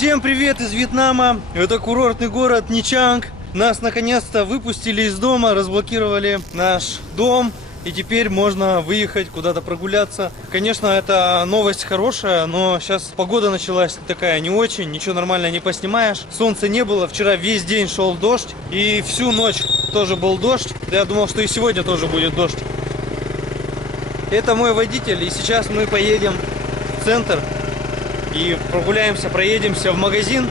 Всем привет из Вьетнама! Это курортный город Ничанг. Нас наконец-то выпустили из дома, разблокировали наш дом. И теперь можно выехать куда-то прогуляться. Конечно, это новость хорошая, но сейчас погода началась такая не очень. Ничего нормально не поснимаешь. Солнца не было. Вчера весь день шел дождь. И всю ночь тоже был дождь. Я думал, что и сегодня тоже будет дождь. Это мой водитель. И сейчас мы поедем в центр. И прогуляемся, проедемся в магазин,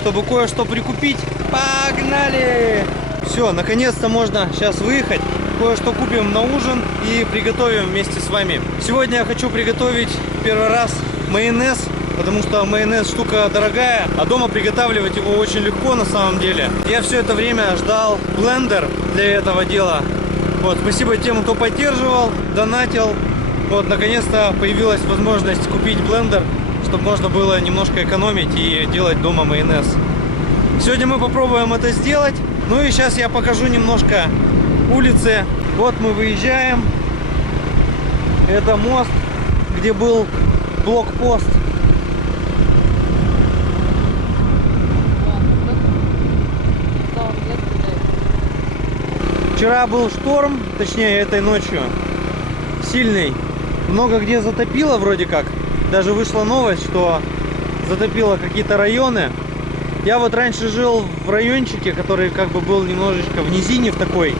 чтобы кое-что прикупить. Погнали! Все, наконец-то можно сейчас выехать. Кое-что купим на ужин и приготовим вместе с вами. Сегодня я хочу приготовить первый раз майонез, потому что майонез штука дорогая, а дома приготавливать его очень легко на самом деле. Я все это время ждал блендер для этого дела. Вот, спасибо тем, кто поддерживал, донатил. Вот, наконец-то появилась возможность купить блендер, чтобы можно было немножко экономить и делать дома майонез. Сегодня мы попробуем это сделать. Ну и сейчас я покажу немножко улицы. Вот мы выезжаем. Это мост, где был блокпост. Вчера был шторм, точнее этой ночью, сильный. Много где затопило вроде как. Даже вышла новость, что затопило какие-то районы. Я вот раньше жил в райончике, который как бы был немножечко в низине в такой.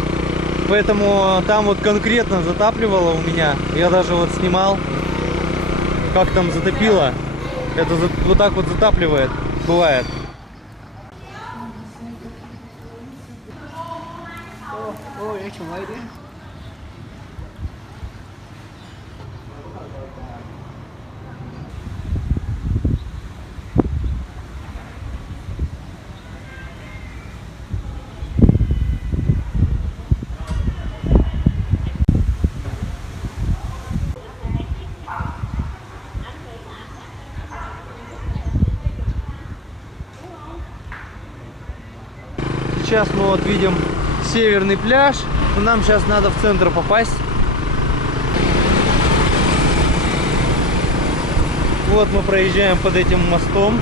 Поэтому там вот конкретно затапливало у меня. Я даже вот снимал, как там затопило. Это вот так вот затапливает, бывает. Сейчас мы вот видим северный пляж, но нам сейчас надо в центр попасть. Вот мы проезжаем под этим мостом.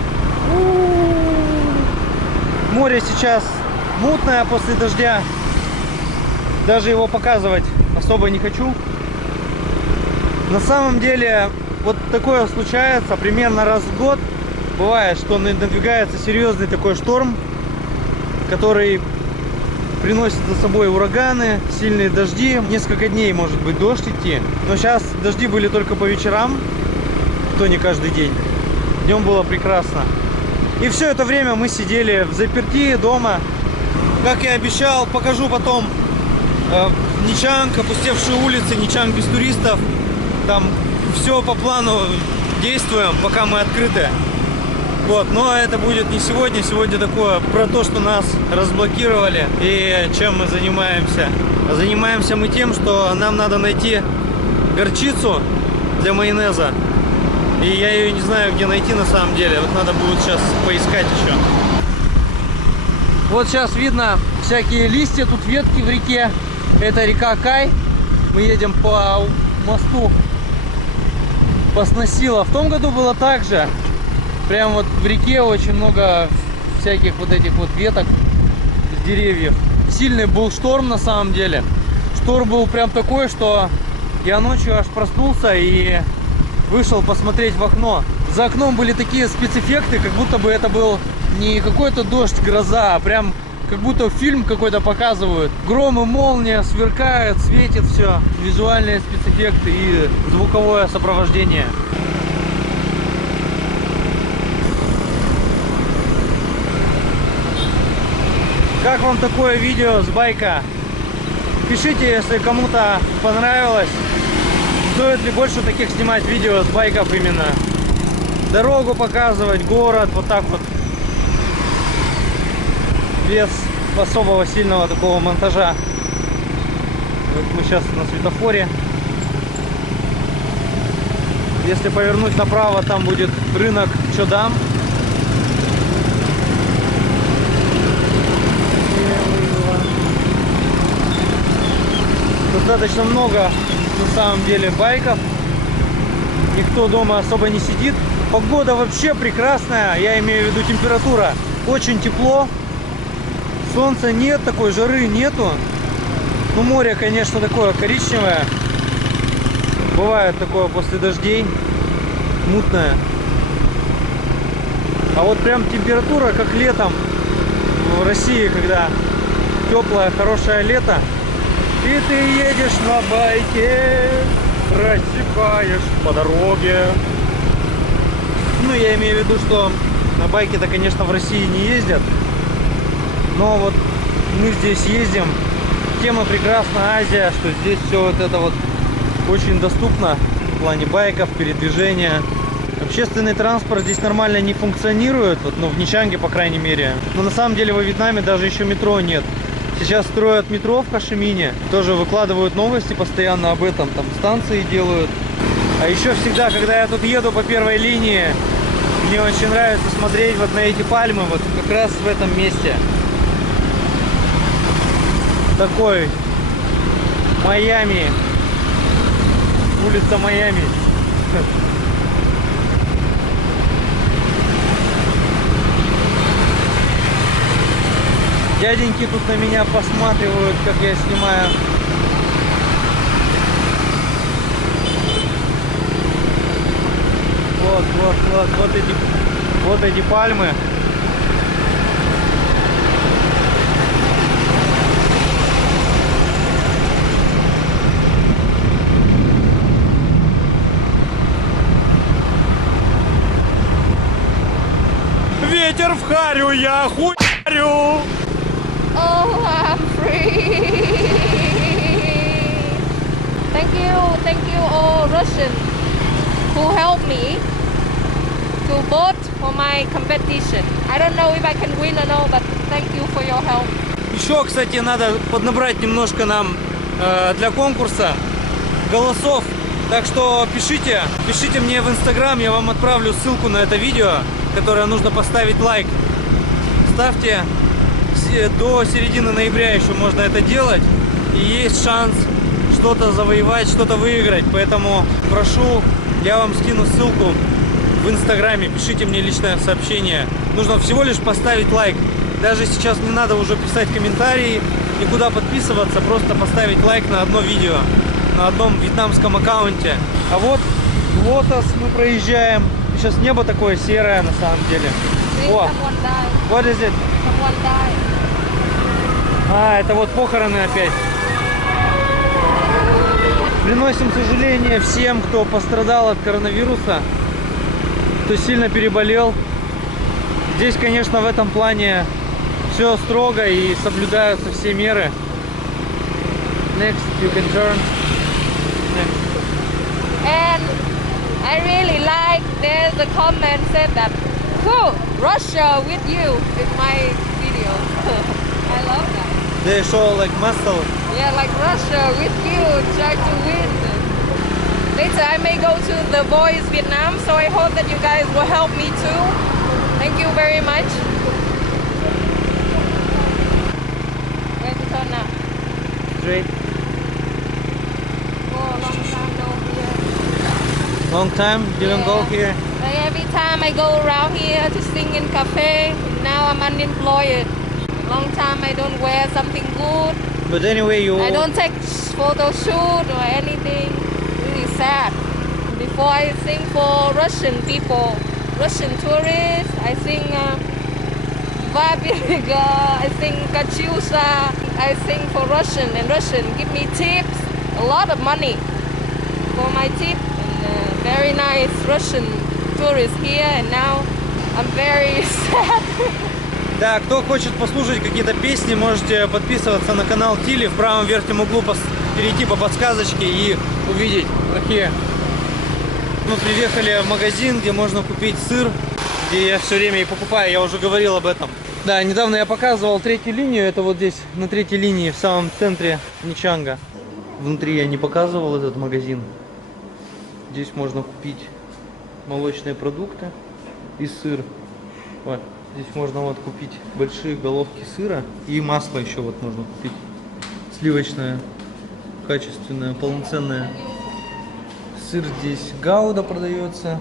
Море сейчас мутное после дождя. Даже его показывать особо не хочу. На самом деле вот такое случается примерно раз в год. Бывает, что надвигается серьезный такой шторм, который приносит за собой ураганы, сильные дожди. Несколько дней может быть дождь идти. Но сейчас дожди были только по вечерам, то не каждый день. Днем было прекрасно. И все это время мы сидели в заперти дома. Как я обещал, покажу потом Ничанг, опустевшие улицы, Ничанг без туристов. Там все по плану действуем, пока мы открыты. Вот, но это будет не сегодня. Сегодня такое про то, что нас разблокировали и чем мы занимаемся. Занимаемся мы тем, что нам надо найти горчицу для майонеза. И я ее не знаю, где найти на самом деле. Вот надо будет сейчас поискать еще. Вот сейчас видно всякие листья, тут ветки в реке. Это река Кай. Мы едем по мосту. Посносило. В том году было так же. Прям вот в реке очень много всяких вот этих вот веток с деревьев. Сильный был шторм на самом деле. Шторм был прям такой, что я ночью аж проснулся и вышел посмотреть в окно. За окном были такие спецэффекты, как будто бы это был не какой-то дождь, гроза, а прям как будто фильм какой-то показывают. Гром и молния, сверкает, светит все. Визуальные спецэффекты и звуковое сопровождение. Как вам такое видео с байка? Пишите, если кому-то понравилось. Стоит ли больше таких снимать видео с байков именно? Дорогу показывать, город, вот так вот. Без особого сильного такого монтажа. Вот мы сейчас на светофоре. Если повернуть направо, там будет рынок Чодам. Достаточно много на самом деле байков. Никто дома особо не сидит. Погода вообще прекрасная, я имею в виду температура. Очень тепло, солнца нет, такой жары нету. Ну, море, конечно, такое коричневое. Бывает такое после дождей, мутное. А вот прям температура, как летом в России, когда теплое, хорошее лето. И ты едешь на байке, рассекаешь по дороге. Ну, я имею в виду, что на байке-то, конечно, в России не ездят. Но вот мы здесь ездим. Тема прекрасна, Азия, что здесь все вот это вот очень доступно в плане байков, передвижения. Общественный транспорт здесь нормально не функционирует, вот, ну, в Ничанге, по крайней мере. Но на самом деле во Вьетнаме даже еще метро нет. Сейчас строят метро в Хошимине, тоже выкладывают новости постоянно об этом, там станции делают. А еще всегда, когда я тут еду по первой линии, мне очень нравится смотреть вот на эти пальмы, вот как раз в этом месте. Такой Майами, улица Майами. Дяденьки тут на меня посматривают, как я снимаю. Вот эти пальмы. Ветер в харю, я хуярю. Oh, I'm free. Thank you all Russian who helped me to vote for my competition. I don't know if I can win or no, but thank you for your help. Еще, кстати, надо поднабрать немножко нам для конкурса голосов. Так что пишите мне в Инстаграм, я вам отправлю ссылку на это видео, которое нужно поставить лайк. Ставьте, до середины ноября еще можно это делать. И есть шанс что-то завоевать, что-то выиграть. Поэтому прошу, я вам скину ссылку в Инстаграме. Пишите мне личное сообщение. Нужно всего лишь поставить лайк. Даже сейчас не надо уже писать комментарии, никуда подписываться. Просто поставить лайк на одно видео, на одном вьетнамском аккаунте. А вот Лотос мы проезжаем. Сейчас небо такое серое на самом деле. О, what is it? А, это вот похороны опять. Приносим сожаление всем, кто пострадал от коронавируса, кто сильно переболел. Здесь, конечно, в этом плане все строго и соблюдаются все меры. Next, you can turn. Next. And I really like there's a comment said that, "Whoa, Russia with you" in my video. I love that. They show like muscle. Yeah, like Russia with you, try to win. Later I may go to The Voice Vietnam, so I hope that you guys will help me too. Thank you very much. Where to turn now? Straight. Oh, long time no here. Long time didn't go here. Like every time I go around here to sing in cafe, now I'm unemployed. Long time I don't wear something good. But anyway, I don't take photo shoot or anything. Really sad. Before I sing for Russian people, Russian tourists, I sing Vabiga, I sing Katyusha, I sing for Russian, and Russian give me tips, a lot of money for my tip. And very nice Russian tourists here, and now I'm very sad. Да, кто хочет послушать какие-то песни, можете подписываться на канал Тили. В правом верхнем углу перейти по подсказочке и увидеть какие. Мы приехали в магазин, где можно купить сыр, где я все время и покупаю, я уже говорил об этом. Да, недавно я показывал третью линию, это вот здесь, на третьей линии, в самом центре Ничанга. Внутри я не показывал этот магазин. Здесь можно купить молочные продукты и сыр. Вот. Здесь можно вот купить большие головки сыра и масло еще вот можно купить. Сливочное, качественное, полноценное. Сыр здесь Гауда продается.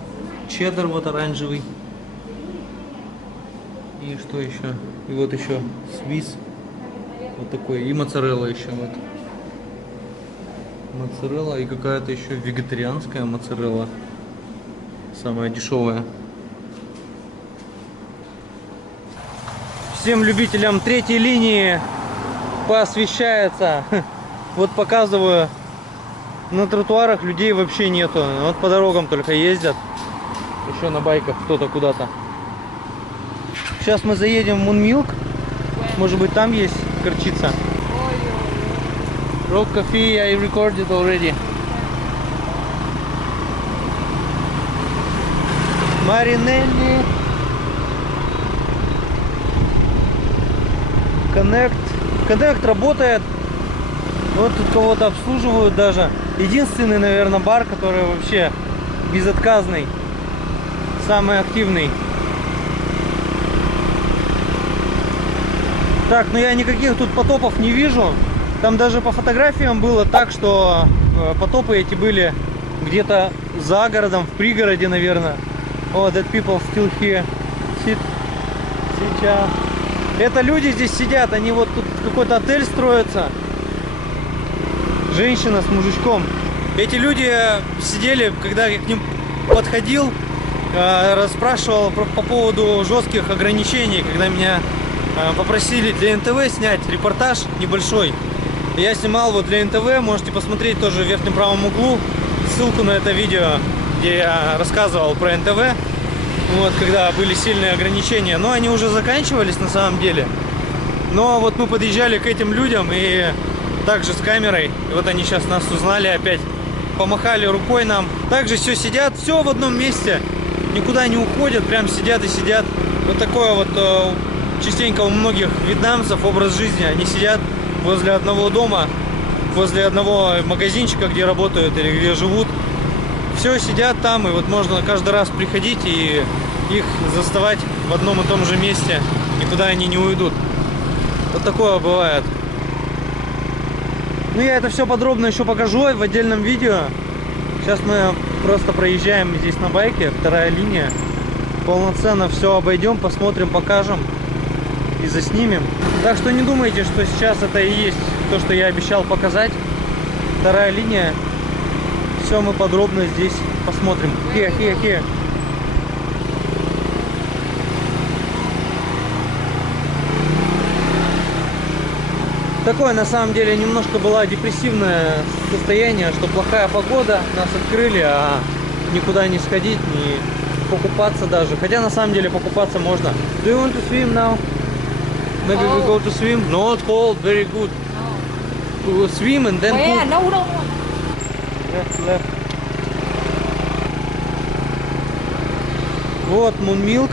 чеддер вот оранжевый. И что еще? И вот еще свис. Вот такой. И моцарелла еще вот. Моцарелла и какая-то еще вегетарианская моцарелла. Самая дешевая. Всем любителям третьей линии поосвещается. Вот показываю. На тротуарах людей вообще нету. Вот по дорогам только ездят. Еще на байках кто-то куда-то. Сейчас мы заедем в Moonmilk. Может быть, там есть горчица. Road Coffee I recorded already. Маринелли. Connect работает. Вот тут кого-то обслуживают даже. Единственный, наверное, бар, который вообще безотказный. Самый активный. Так, ну я никаких тут потопов не вижу. Там даже по фотографиям было так, что потопы эти были где-то за городом, в пригороде, наверное. Oh, that people still here. Сейчас. Это люди здесь сидят, они вот тут какой-то отель строится. Женщина с мужичком. Эти люди сидели, когда я к ним подходил, расспрашивал по поводу жестких ограничений, когда меня попросили для НТВ снять репортаж небольшой. Я снимал вот для НТВ, можете посмотреть тоже в верхнем правом углу ссылку на это видео, где я рассказывал про НТВ, вот, когда были сильные ограничения, но они уже заканчивались на самом деле. Но вот мы подъезжали к этим людям и также с камерой, и вот они сейчас нас узнали опять, помахали рукой нам. Также все сидят, все в одном месте, никуда не уходят, прям сидят и сидят. Вот такое вот частенько у многих вьетнамцев образ жизни, они сидят возле одного дома, возле одного магазинчика, где работают или где живут. Все сидят там, и вот можно каждый раз приходить и их заставать в одном и том же месте, никуда они не уйдут. Вот такое бывает. Ну я это все подробно еще покажу в отдельном видео. Сейчас мы просто проезжаем здесь на байке, вторая линия. Полноценно все обойдем, посмотрим, покажем и заснимем. Так что не думайте, что сейчас это и есть то, что я обещал показать. Вторая линия. Все мы подробно здесь посмотрим. Here. Такое на самом деле немножко было депрессивное состояние, что плохая погода, нас открыли, а никуда не сходить, не покупаться даже. Хотя на самом деле покупаться можно. Do you want to swim now? Maybe we go to swim? Not cold, very good. To swim and then No. Left. Вот Moonmilk.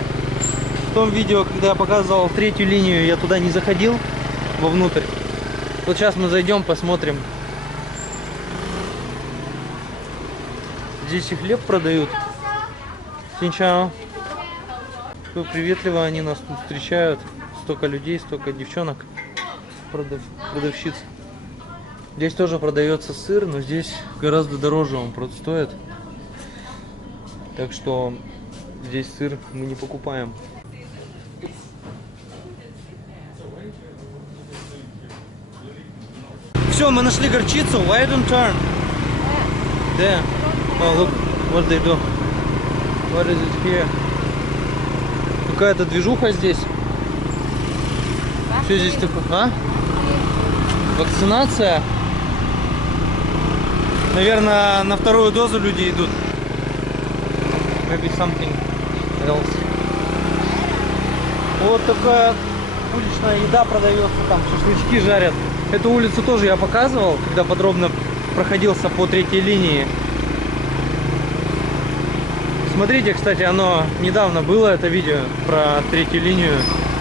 В том видео, когда я показывал третью линию, я туда не заходил вовнутрь. Вот сейчас мы зайдем, посмотрим. Здесь и хлеб продают. Синчао. Приветливо они нас тут встречают. Столько людей, столько девчонок, продавщиц. Здесь тоже продается сыр, но здесь гораздо дороже он просто стоит. Так что здесь сыр мы не покупаем. Все, мы нашли горчицу. Why don't turn? There. Oh, look what they do. What is it here? Какая-то движуха здесь. Что здесь такое? А? Вакцинация? Наверное, на вторую дозу люди идут. Maybe something else. Вот такая уличная еда продается, там шашлычки жарят. Эту улицу тоже я показывал, когда подробно проходился по третьей линии. Смотрите, кстати, оно недавно было, это видео про третью линию,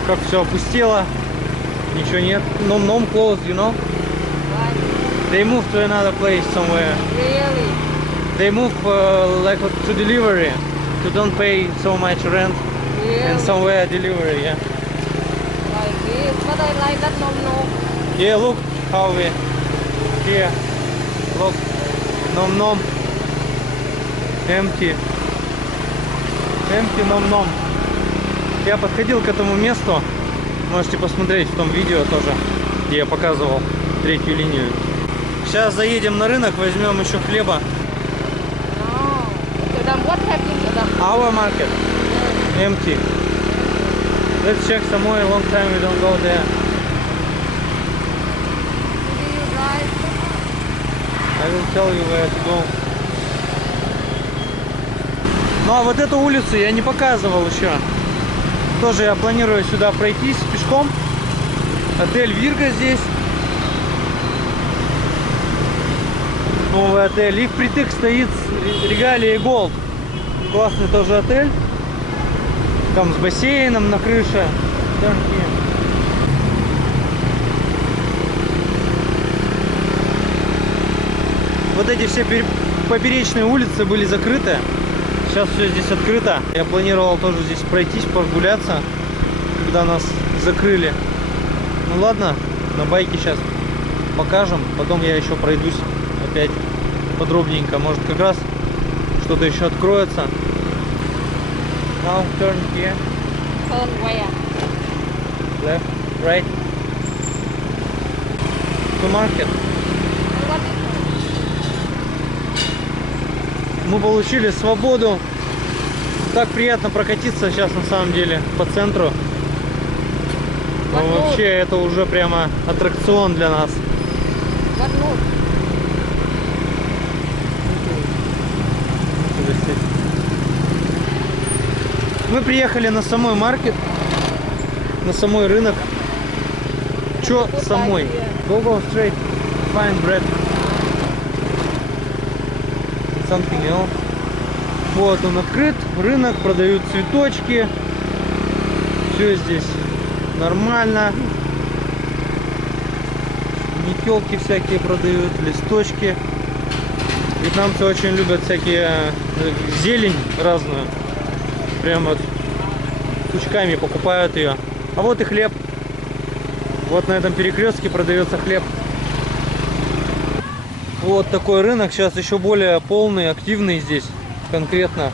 как все опустело, ничего нет. No closed, you know? They moved to another place somewhere. Really? They moved like to delivery, to don't pay so much rent, Really? and somewhere delivery, yeah. Like this, but I like that no. Yeah, look how we here. Look, nom empty. Empty ном-ном. Я подходил к этому месту. Можете посмотреть в том видео тоже, где я показывал третью линию. Сейчас заедем на рынок, возьмем еще хлеба. Tiểu Đầm, what happened to them? Our market empty. Let's check some more. Long time we don't go there. I will tell you where to go. Ну а вот эту улицу я не показывал еще. Тоже я планирую сюда пройтись пешком. Отель Вирга здесь. Новый отель. И впритык стоит Регалия Голд. Классный тоже отель. Там с бассейном на крыше. Вот эти все поперечные улицы были закрыты. Сейчас все здесь открыто. Я планировал тоже здесь пройтись, прогуляться, когда нас закрыли. Ну ладно, на байке сейчас покажем. Потом я еще пройдусь опять подробненько. Может, как раз что-то еще откроется. Now turn here. Turn where? Left, right. To market. What is Мы получили свободу. Так приятно прокатиться сейчас на самом деле по центру. Но вообще это уже прямо аттракцион для нас. what mood? Мы приехали на самой маркет, на самой рынок. Чё самой? Go straight, find bread. Something else. Вот он открыт, рынок, продают цветочки. Все здесь нормально. Метелки всякие продают, листочки. Вьетнамцы очень любят всякие зелень разную. Прям вот кучками покупают ее. А вот и хлеб. Вот на этом перекрестке продается хлеб. Вот такой рынок. Сейчас еще более полный, активный здесь. Конкретно.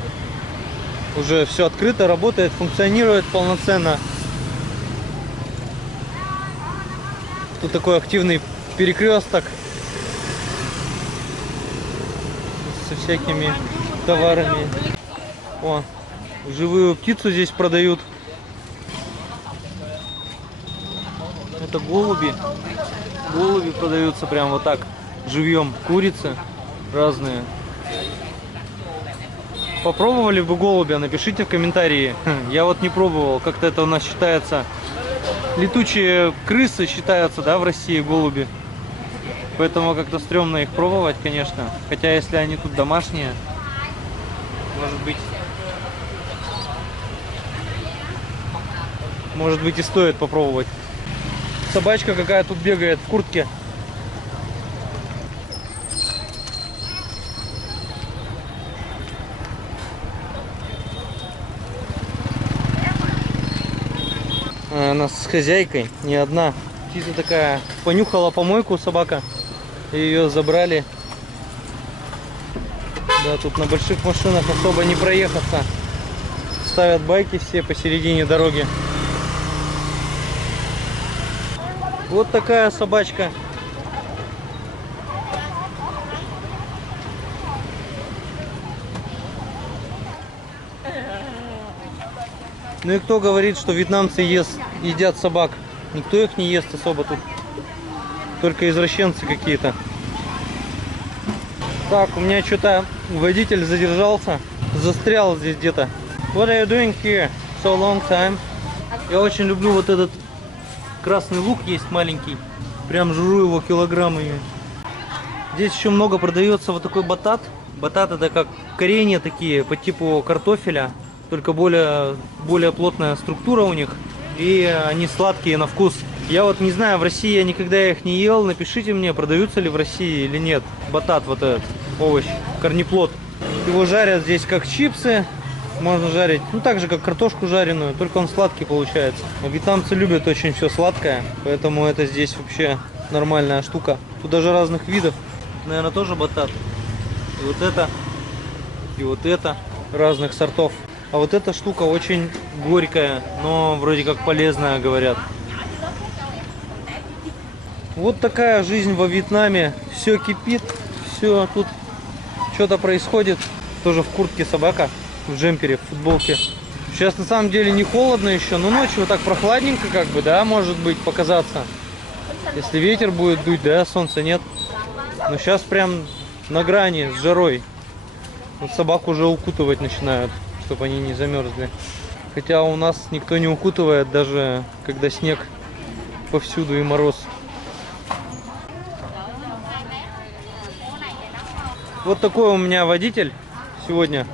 Уже все открыто, работает, функционирует полноценно. Тут такой активный перекресток. Со всякими товарами. О, живую птицу здесь продают. Это голуби. Голуби продаются прям вот так. Живьем. Курицы разные. Попробовали бы голубя? Напишите в комментарии. Я вот не пробовал. Как-то это у нас считается. Летучие крысы считаются, да, в России голуби. Поэтому как-то стрёмно их пробовать, конечно. Хотя если они тут домашние, может быть и стоит попробовать. Собачка какая тут бегает в куртке. Она с хозяйкой, не одна. Птица такая, понюхала помойку собака, и ее забрали. Да, тут на больших машинах особо не проехаться. Ставят байки все посередине дороги. Вот такая собачка. Ну и кто говорит, что вьетнамцы едят собак? Никто их не ест особо тут. Только извращенцы какие-то. Так, у меня что-то водитель задержался. Застрял здесь где-то. What are you doing here? So long time. Я очень люблю вот этот красный лук, есть маленький. Прям жру его килограммами. Здесь еще много продается вот такой батат. Батат это как коренья такие по типу картофеля. Только более плотная структура у них. И они сладкие на вкус. Я вот не знаю, в России я никогда их не ел. Напишите мне, продаются ли в России или нет. Батат вот этот, овощ, корнеплод. Его жарят здесь как чипсы. Можно жарить, ну так же как картошку жареную. Только он сладкий получается. Вьетнамцы любят очень все сладкое. Поэтому это здесь вообще нормальная штука. Тут даже разных видов. Наверное, тоже батат. И вот это. Разных сортов. А вот эта штука очень горькая, но вроде как полезная, говорят. Вот такая жизнь во Вьетнаме. Все кипит, все тут что-то происходит. Тоже в куртке собака, в джемпере, в футболке. Сейчас на самом деле не холодно еще, но ночью вот так прохладненько как бы, да, может быть, показаться. Если ветер будет дуть, да, солнца нет. Но сейчас прям на грани с жарой. Вот собаку уже укутывать начинают, чтобы они не замерзли. Хотя у нас никто не укутывает, даже когда снег повсюду и мороз. Вот такой у меня водитель сегодня.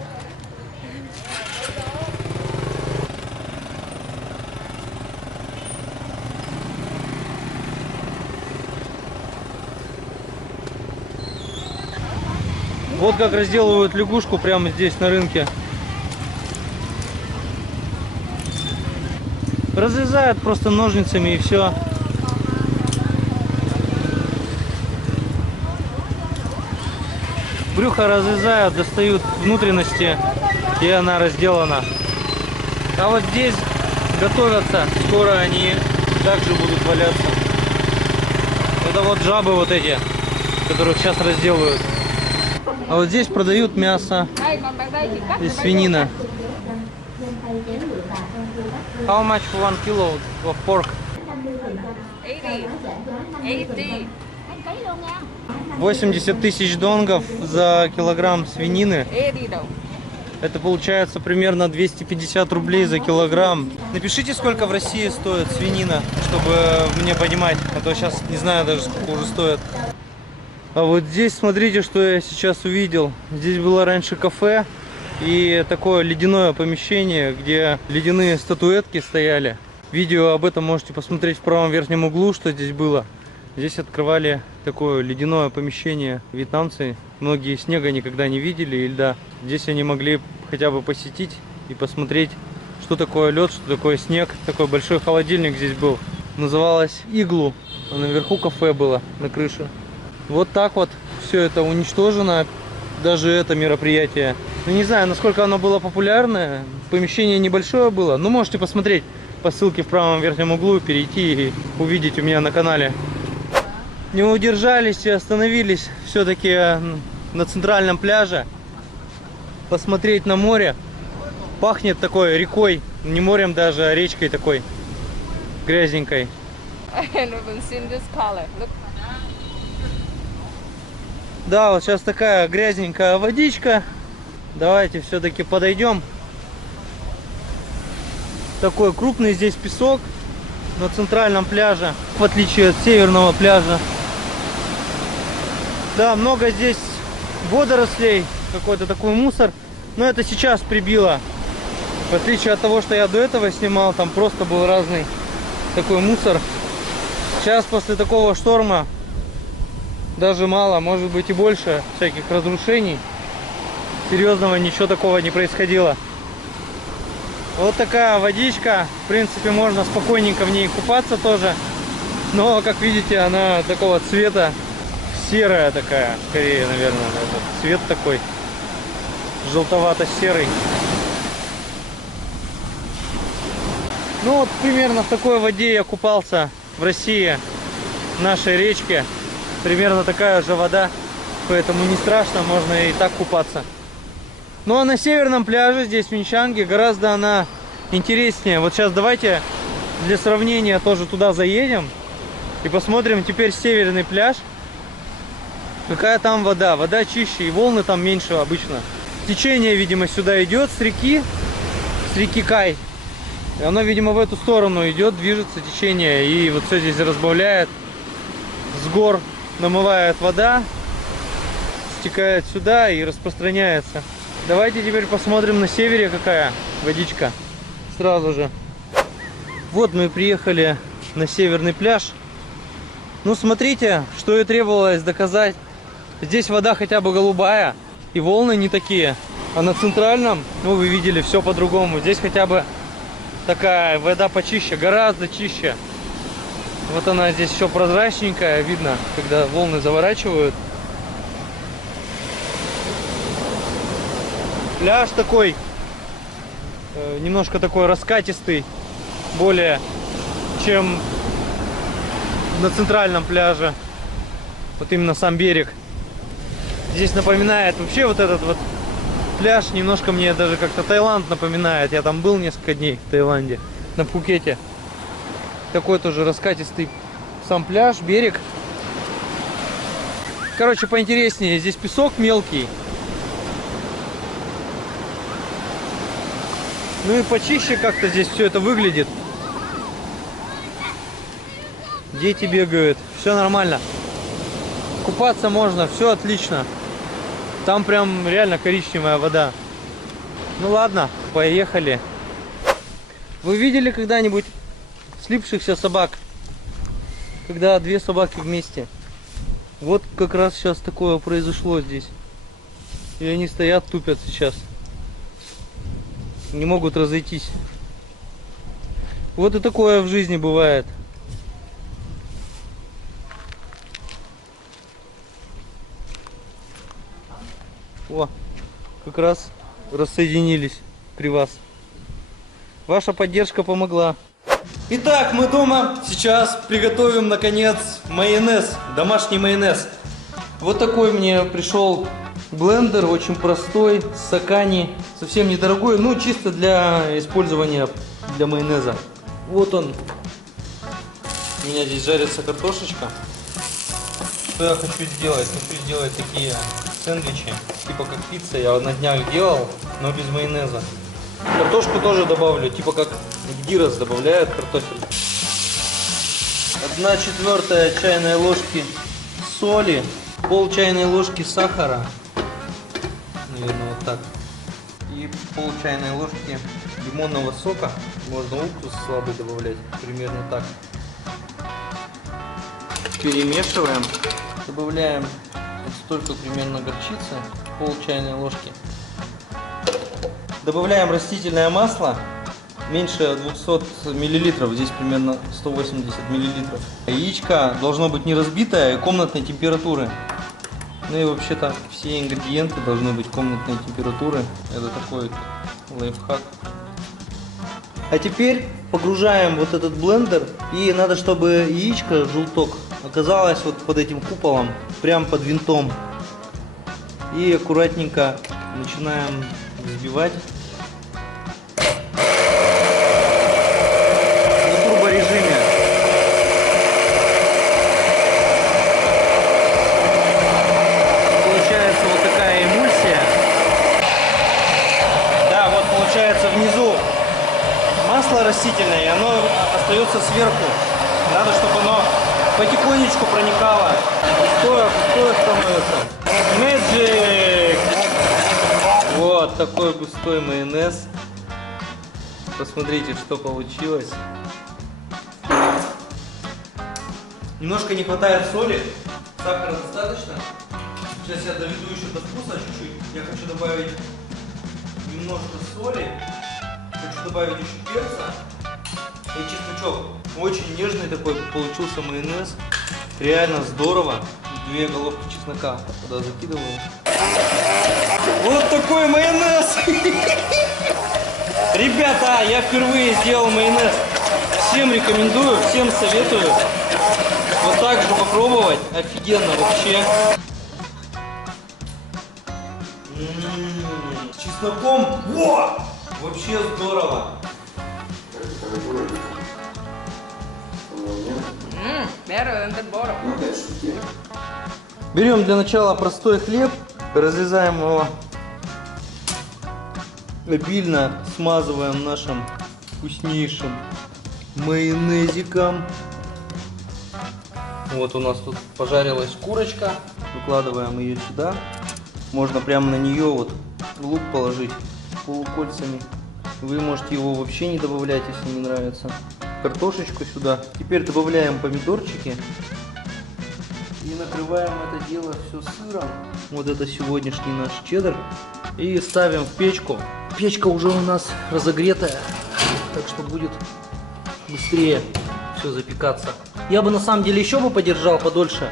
Вот как разделывают лягушку прямо здесь на рынке. Разрезают просто ножницами и все. Брюхо разрезают, достают внутренности, и она разделана. А вот здесь готовятся, скоро они также будут валяться. Это вот жабы вот эти, которых сейчас разделывают. А вот здесь продают мясо. Здесь свинина. How much for 1 kilo of pork? 80 тысяч донгов за килограмм свинины. Это получается примерно 250 рублей за килограмм. Напишите, сколько в России стоит свинина, чтобы мне понимать. А то сейчас не знаю даже, сколько уже стоит. А вот здесь смотрите, что я сейчас увидел. Здесь было раньше кафе и такое ледяное помещение, где ледяные статуэтки стояли. Видео об этом можете посмотреть в правом верхнем углу, что здесь было. Здесь открывали такое ледяное помещение вьетнамцы. Многие снега никогда не видели и льда. Здесь они могли хотя бы посетить и посмотреть, что такое лед, что такое снег. Такой большой холодильник здесь был. Называлось Иглу. А наверху кафе было на крыше. Вот так вот все это уничтожено, даже это мероприятие. Ну, не знаю, насколько оно было популярное. Помещение небольшое было. Ну, можете посмотреть по ссылке в правом верхнем углу, перейти и увидеть у меня на канале. Не удержались и остановились все-таки на центральном пляже. Посмотреть на море. Пахнет такой рекой, не морем даже, а речкой такой грязненькой. Да, вот сейчас такая грязненькая водичка. Давайте все-таки подойдем. Такой крупный здесь песок на центральном пляже, в отличие от северного пляжа. Да, много здесь водорослей, какой-то такой мусор. Но это сейчас прибило. В отличие от того, что я до этого снимал, там просто был разный такой мусор. Сейчас после такого шторма даже мало, может быть и больше всяких разрушений. Серьезного ничего такого не происходило. Вот такая водичка. В принципе, можно спокойненько в ней купаться тоже. Но, как видите, она такого цвета. Серая такая, скорее, наверное. Это цвет такой. Желтовато-серый. Ну вот примерно в такой воде я купался в России. В нашей речке. Примерно такая же вода, поэтому не страшно, можно и так купаться. Ну а на северном пляже, здесь в Винчанге, гораздо она интереснее. Вот сейчас давайте для сравнения тоже туда заедем и посмотрим теперь северный пляж. Какая там вода? Вода чище и волны там меньше обычно. Течение, видимо, сюда идет с реки Кай. И оно, видимо, в эту сторону идет, движется течение, и вот все здесь разбавляет. С гор намывает вода, стекает сюда и распространяется. Давайте теперь посмотрим на севере, какая водичка. Сразу же. Вот мы приехали на северный пляж. Ну, смотрите, что и требовалось доказать. Здесь вода хотя бы голубая, и волны не такие. А на центральном, ну, вы видели, все по-другому. Здесь хотя бы такая вода почище, гораздо чище. Вот она здесь еще прозрачненькая, видно, когда волны заворачивают. Пляж такой немножко такой раскатистый, более чем на центральном пляже. Вот именно сам берег. Здесь напоминает вообще вот этот вот пляж, немножко мне даже как-то Таиланд напоминает. Я там был несколько дней в Таиланде, на Пхукете. Такой тоже раскатистый сам пляж, берег. Короче, поинтереснее. Здесь песок мелкий. Ну и почище как-то здесь все это выглядит. Дети бегают, все нормально. Купаться можно, все отлично. Там прям реально коричневая вода. Ну ладно, поехали. Вы видели когда-нибудь слипшихся собак? Когда две собаки вместе. Вот как раз сейчас такое произошло здесь. И они стоят, тупят сейчас. Не могут разойтись. Вот и такое в жизни бывает. О, как раз рассоединились при вас. Ваша поддержка помогла. Итак, мы дома. Сейчас приготовим, наконец, майонез. Домашний майонез. Вот такой мне пришел блендер. Очень простой. Сакани. Совсем недорогой. Ну, чисто для использования для майонеза. Вот он. У меня здесь жарится картошечка. Что я хочу сделать? Хочу сделать такие сэндвичи. Типа как пицца. Я на днях делал, но без майонеза. Картошку тоже добавлю, типа как гирос добавляют картофель. 1/4 чайной ложки соли, пол чайной ложки сахара, наверное, вот так, и пол чайной ложки лимонного сока. Можно уксус слабый добавлять, примерно так. Перемешиваем, добавляем вот столько примерно горчицы, пол чайной ложки. Добавляем растительное масло, меньше 200 мл, здесь примерно 180 мл. Яичко должно быть не разбитое и комнатной температуры. Ну и вообще-то все ингредиенты должны быть комнатной температуры. Это такой лайфхак. А теперь погружаем вот этот блендер. И надо, чтобы яичко, желток, оказалось вот под этим куполом, прям под винтом. И аккуратненько начинаем взбивать. Внизу масло растительное, и оно остается сверху. Надо, чтобы оно потихонечку проникало. Густое становится. Magic! Вот такой густой майонез. Посмотрите, что получилось. Немножко не хватает соли. Сахара достаточно. Сейчас я доведу еще до вкуса чуть-чуть. Я хочу добавить немножко соли, хочу добавить еще перца и чесночок. Очень нежный такой получился майонез, реально здорово. 2 головки чеснока туда закидываю. Вот такой майонез! Ребята, я впервые сделал майонез. Всем рекомендую, всем советую. Вот так же попробовать, офигенно вообще. С чесноком, во! Вообще здорово. Берем для начала простой хлеб, разрезаем его, обильно смазываем нашим вкуснейшим майонезиком. Вот у нас тут пожарилась курочка, выкладываем ее сюда. Можно прямо на нее вот лук положить полукольцами. Вы можете его вообще не добавлять, если не нравится. Картошечку сюда. Теперь добавляем помидорчики. И накрываем это дело все сыром. Вот это сегодняшний наш чеддер. И ставим в печку. Печка уже у нас разогретая. Так что будет быстрее все запекаться. Я бы на самом деле еще бы подержал подольше.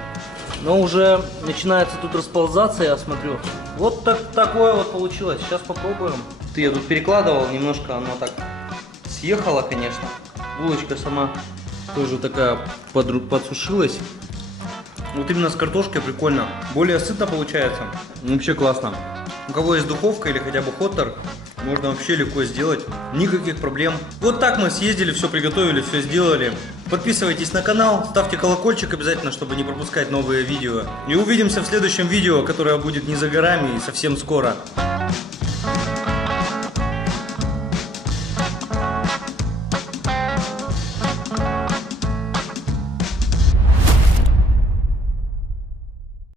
Но уже начинается тут расползаться, я смотрю. Вот такое вот получилось. Сейчас попробуем. Ты я тут перекладывал, немножко оно так съехало, конечно. Булочка сама тоже такая подсушилась. Вот именно с картошкой прикольно. Более сытно получается. Вообще классно. У кого есть духовка или хотя бы хоттер, можно вообще легко сделать. Никаких проблем. Вот так мы съездили, все приготовили, все сделали. Подписывайтесь на канал, ставьте колокольчик обязательно, чтобы не пропускать новые видео. И увидимся в следующем видео, которое будет не за горами и совсем скоро.